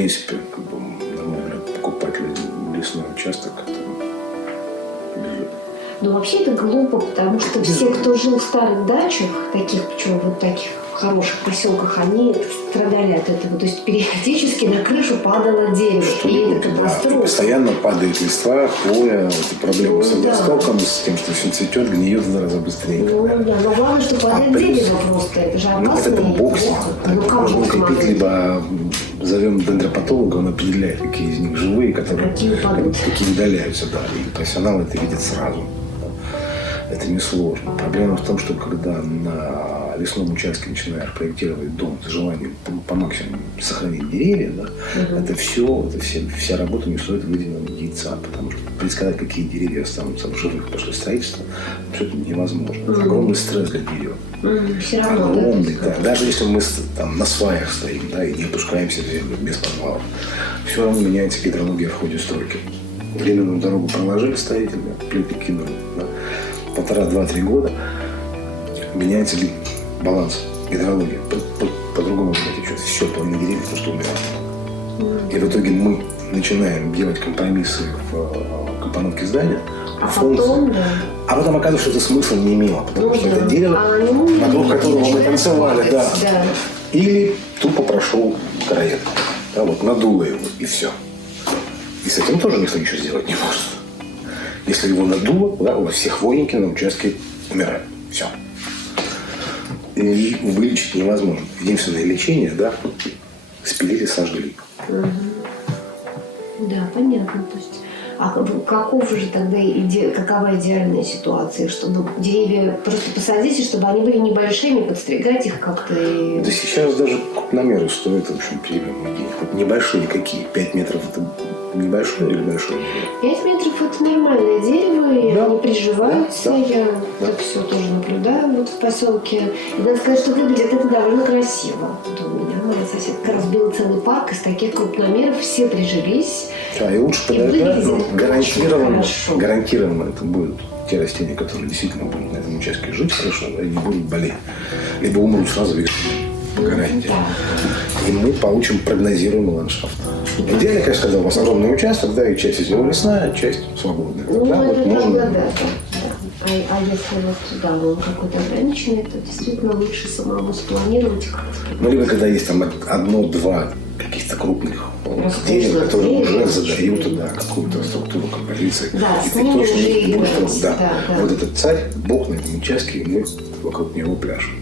принципе, как бы, на мой взгляд, покупать лесной участок – это безумие. Но вообще это глупо, потому что все, кто жил в старых дачах, таких, причем вот таких хороших поселках, они страдали от этого. То есть периодически на крышу падало дерево. И это катастрофа. Постоянно падает листва, хвоя, эти проблемы с водостоком, с тем, что все цветет, гниет в 2 раза быстрее. Ну да, но главное, что падает дерево просто. Это же опасно. Это боксинг. Можно укрепить, смотреть? либо зовем дендропатолога, он определяет, какие из них живые, какие удаляются. Да. И профессионал это видит сразу. Это несложно. Проблема в том, что когда на лесном участке начинаешь проектировать дом с желанием по максимуму сохранить деревья, да, это вся работа не стоит выеденного яйца, потому что предсказать, какие деревья останутся в живых после строительства, абсолютно невозможно. Это огромный стресс для деревьев. Все равно, огромный, да. Даже если мы там на сваях стоим, да, и не опускаемся в землю без подвалов, все равно меняется гидрология в ходе стройки. Временную дорогу проложили строительно, плиты кинули, да. 1,5-2-3 года меняется баланс гидрологии. По-другому течет. Все, половина деревьев просто умирают. И в итоге мы начинаем делать компромиссы в компоновке здания. А потом оказывается, что это смысла не имело. Потому что это дерево, вокруг которого мы танцевали. Да. Или тупо прошел короед. Да, вот надуло его, и все. И с этим тоже никто ничего сделать не может. Если его надуло, да, у вас все хвойники на участке умирают. Все. И вылечить невозможно. Единственное лечение, да, спилили, сожгли. Да, понятно. То есть, а каков же тогда какова идеальная ситуация, чтобы деревья просто посадить, и чтобы они были небольшими, подстригать их как-то? Да сейчас даже крупномеры стоят, в общем, переменные денег. Вот небольшие какие? 5 метров это небольшое или большое дерево? 5 метров это нормальное дерево, и да. они приживаются. Да. Я это все тоже наблюдаю вот в поселке. И надо сказать, что выглядит это довольно красиво. Вот у меня моя соседка разбила целый парк из таких крупномеров, все прижились. Да, и лучше подождать, но гарантированно это будут те растения, которые действительно будут на этом участке жить хорошо, да, и не будут болеть. Либо умрут сразу по гарантии. И мы получим прогнозируемый ландшафт. Идеально, конечно, когда у вас огромный участок, да, и часть из него лесная, часть свободная. Ну, это можно... да. А если вот, да, он какой-то ограниченный, то действительно лучше самому спланировать как-то. Ну, либо когда есть там 1-2 каких-то крупных деревьев, которые уже задают какую-то структуру композиции. Да, и с ты ними точно уже не можешь, играть. Да. Вот этот царь, Бог на этом участке, и мы вокруг него пляшем.